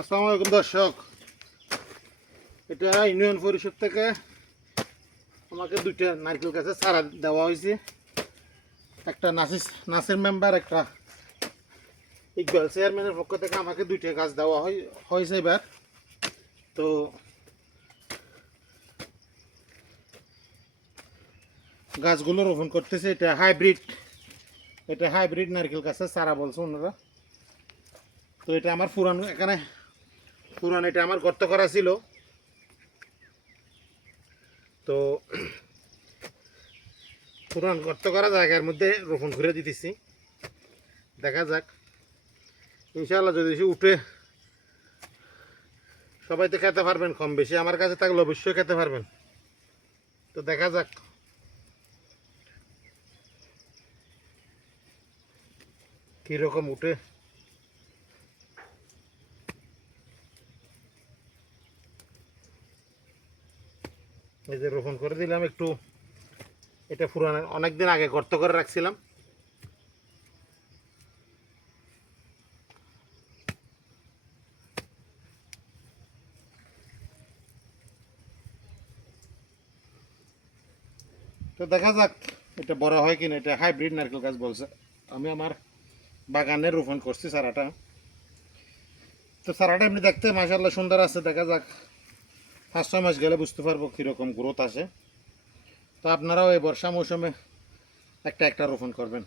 আসসালামু আলাইকুম দর্শক, এটা ইউনিয়ন পরিষদ থেকে আমাকে দুইটা নারকেল গাছের চারা দেওয়া হয়েছে। একটা নাসির মেম্বার, একটা ইকবাল চেয়ারম্যানের পক্ষ থেকে আমাকে দুইটা গাছ দেওয়া হয়েছে এবার। তো গাছগুলো রোপণ করতেছে। এটা হাইব্রিড নারকেল গাছের চারা বলছে ওনারা। তো এটা আমার পুরান এটা আমার গর্ত করা ছিল। তো পুরান গর্ত করা জায়গার মধ্যে রোপণ করে দিতেছি, দেখা যাক ইনশাআল্লাহ যদি সে উঠে সবাই তো খেতে পারবেন, কম বেশি আমার কাছে থাকলে অবশ্যই খেতে পারবেন। তো দেখা যাক কীরকম উঠে। এই যে রোপণ করে দিলাম একটু, এটা পুরানো অনেকদিন আগে গর্ত করে রাখছিলাম। তো দেখা যাক এটা বড় হয় কিনা। এটা হাইব্রিড নারকেল গাছ বলছে, আমি আমার বাগানে রোপণ করছি চারাটা। তো চারাটা এমনি দেখতে মাশাআল্লাহ সুন্দর আছে। দেখা যাক 5-6 মাস গেলে বুঝতে পারবো কীরকম গ্রোথ আসে। তো আপনারাও এই বর্ষা মৌসুমে একটা রোপণ করবেন।